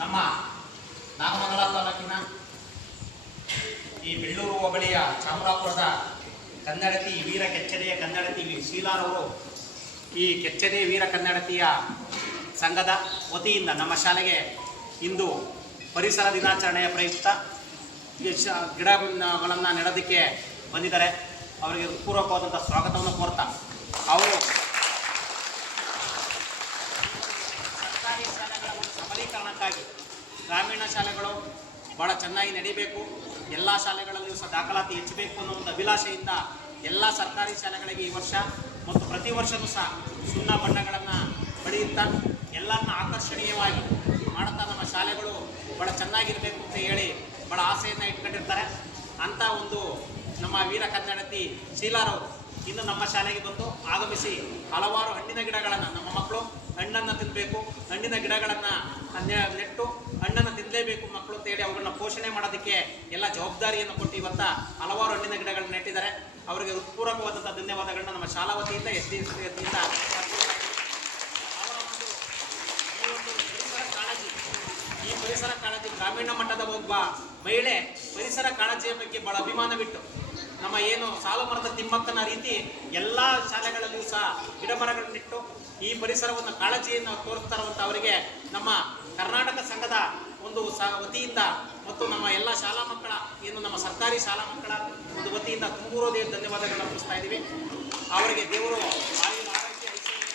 ನಮ್ಮ ನಾಗಮಂಗಲ ತಾಲೂಕಿನ ಈ ಬೆಳ್ಳೂರು ಹೋಬಳಿಯ ಚಾಮರಾಪುರದ ಕನ್ನಡತಿ ವೀರ ಕೆಚ್ಚೆದೆಯ ಕನ್ನಡತಿ ಶೀಲಾರವರು ಈ ಕೆಚ್ಚೆದೆ ವೀರ ಕನ್ನಡತಿಯ ಸಂಘದ ವತಿಯಿಂದ ನಮ್ಮ ಶಾಲೆಗೆ ಇಂದು ಪರಿಸರ ದಿನಾಚರಣೆಯ ಪ್ರಯುಕ್ತ ಗಿಡಗಳನ್ನು ನೆಡೋದಕ್ಕೆ ಬಂದಿದ್ದಾರೆ. ಅವರಿಗೆ ಪೂರ್ವಕವಾದಂಥ ಸ್ವಾಗತವನ್ನು ಕೋರ್ತಾ ಅವರು ಸರ್ಕಾರಿ ಶಾಲೆಗಳ ಒಂದು ಸಬಲೀಕರಣಕ್ಕಾಗಿ ಗ್ರಾಮೀಣ ಶಾಲೆಗಳು ಭಾಳ ಚೆನ್ನಾಗಿ ನಡೀಬೇಕು, ಎಲ್ಲ ಶಾಲೆಗಳಲ್ಲಿಯೂ ಸಹ ದಾಖಲಾತಿ ಹೆಚ್ಚಬೇಕು ಅನ್ನೋ ಒಂದು ಅಭಿಲಾಷೆಯಿಂದ ಎಲ್ಲ ಸರ್ಕಾರಿ ಶಾಲೆಗಳಿಗೆ ಈ ವರ್ಷ ಮತ್ತು ಪ್ರತಿ ವರ್ಷವೂ ಸಹ ಸುಣ್ಣ ಬಣ್ಣಗಳನ್ನು ಪಡೆಯುತ್ತಾ ಎಲ್ಲರನ್ನ ಆಕರ್ಷಣೀಯವಾಗಿ ಮಾಡುತ್ತಾ ನಮ್ಮ ಶಾಲೆಗಳು ಭಾಳ ಚೆನ್ನಾಗಿರಬೇಕು ಅಂತ ಹೇಳಿ ಭಾಳ ಆಸೆಯನ್ನು ಇಟ್ಕೊಂಡಿರ್ತಾರೆ. ಅಂಥ ಒಂದು ನಮ್ಮ ವೀರ ಕನ್ನಡತಿ ಶೀಲಾರವರು ಇನ್ನು ನಮ್ಮ ಶಾಲೆಗೆ ಬಂದು ಆಗಮಿಸಿ ಹಲವಾರು ಹಣ್ಣಿನ ಗಿಡಗಳನ್ನು, ನಮ್ಮ ಮಕ್ಕಳು ಹಣ್ಣನ್ನು ತಿನ್ನಬೇಕು, ಹಣ್ಣಿನ ಗಿಡಗಳನ್ನು ನೆಟ್ಟು ಹಣ್ಣನ್ನು ತಿನ್ನಲೇಬೇಕು ಮಕ್ಕಳು ಅಂತ ಹೇಳಿ ಅವುಗಳನ್ನ ಪೋಷಣೆ ಮಾಡೋದಕ್ಕೆ ಎಲ್ಲ ಜವಾಬ್ದಾರಿಯನ್ನು ಕೊಟ್ಟು ಇವತ್ತ ಹಲವಾರು ಹಣ್ಣಿನ ಗಿಡಗಳನ್ನು ನೆಟ್ಟಿದ್ದಾರೆ. ಅವರಿಗೆ ಹೃತ್ಪೂರ್ವಕವಾದಂಥ ಧನ್ಯವಾದಗಳನ್ನ ನಮ್ಮ ಶಾಲಾ ವತಿಯಿಂದ ವತಿಯಿಂದ ಈ ಪರಿಸರ ಕಾಳಜಿ ಗ್ರಾಮೀಣ ಮಟ್ಟದ ಒಬ್ಬ ಮಹಿಳೆ ಪರಿಸರ ಕಾಳಜಿಯ ಬಗ್ಗೆ ಬಹಳ ಅಭಿಮಾನವಿಟ್ಟು ನಮ್ಮ ಏನು ಸಾಲು ಮರದ ತಿಮ್ಮಕ್ಕನ ರೀತಿ ಎಲ್ಲ ಶಾಲೆಗಳಲ್ಲಿಯೂ ಸಹ ಗಿಡ ಮರಗಳನ್ನಿಟ್ಟು ಈ ಪರಿಸರವನ್ನು ಕಾಳಜಿಯನ್ನು ತೋರಿಸ್ತಾ ಇರುವಂಥ ಅವರಿಗೆ ನಮ್ಮ ಕರ್ನಾಟಕ ಸಂಘದ ಒಂದು ವತಿಯಿಂದ ಮತ್ತು ನಮ್ಮ ಎಲ್ಲ ಶಾಲಾ ಮಕ್ಕಳ ಏನು ನಮ್ಮ ಸರ್ಕಾರಿ ಶಾಲಾ ಮಕ್ಕಳ ಒಂದು ವತಿಯಿಂದ ತುಂಬೂರೋದೇ ಧನ್ಯವಾದಗಳನ್ನು ಅರ್ಪಿಸ್ತಾ ಇದ್ದೀವಿ. ಅವರಿಗೆ ದೇವರು ಆಯುರ ಆರೋಗ್ಯ ಐಶ್ವರ್ಯ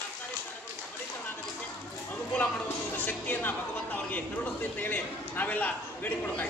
ಸರ್ಕಾರಿ ಶಾಲೆಗಳು ಸಬಲೀಕರಣವಾಗಲಿಕ್ಕೆ ಅನುಕೂಲ ಮಾಡುವಂಥ ಒಂದು ಶಕ್ತಿಯನ್ನು ಭಗವಂತ ಅವರಿಗೆ ಕರುಣಿಸ್ಲಿ ಅಂತ ಹೇಳಿ ನಾವೆಲ್ಲ ಬೇಡಿಕೊಳ್ತಾ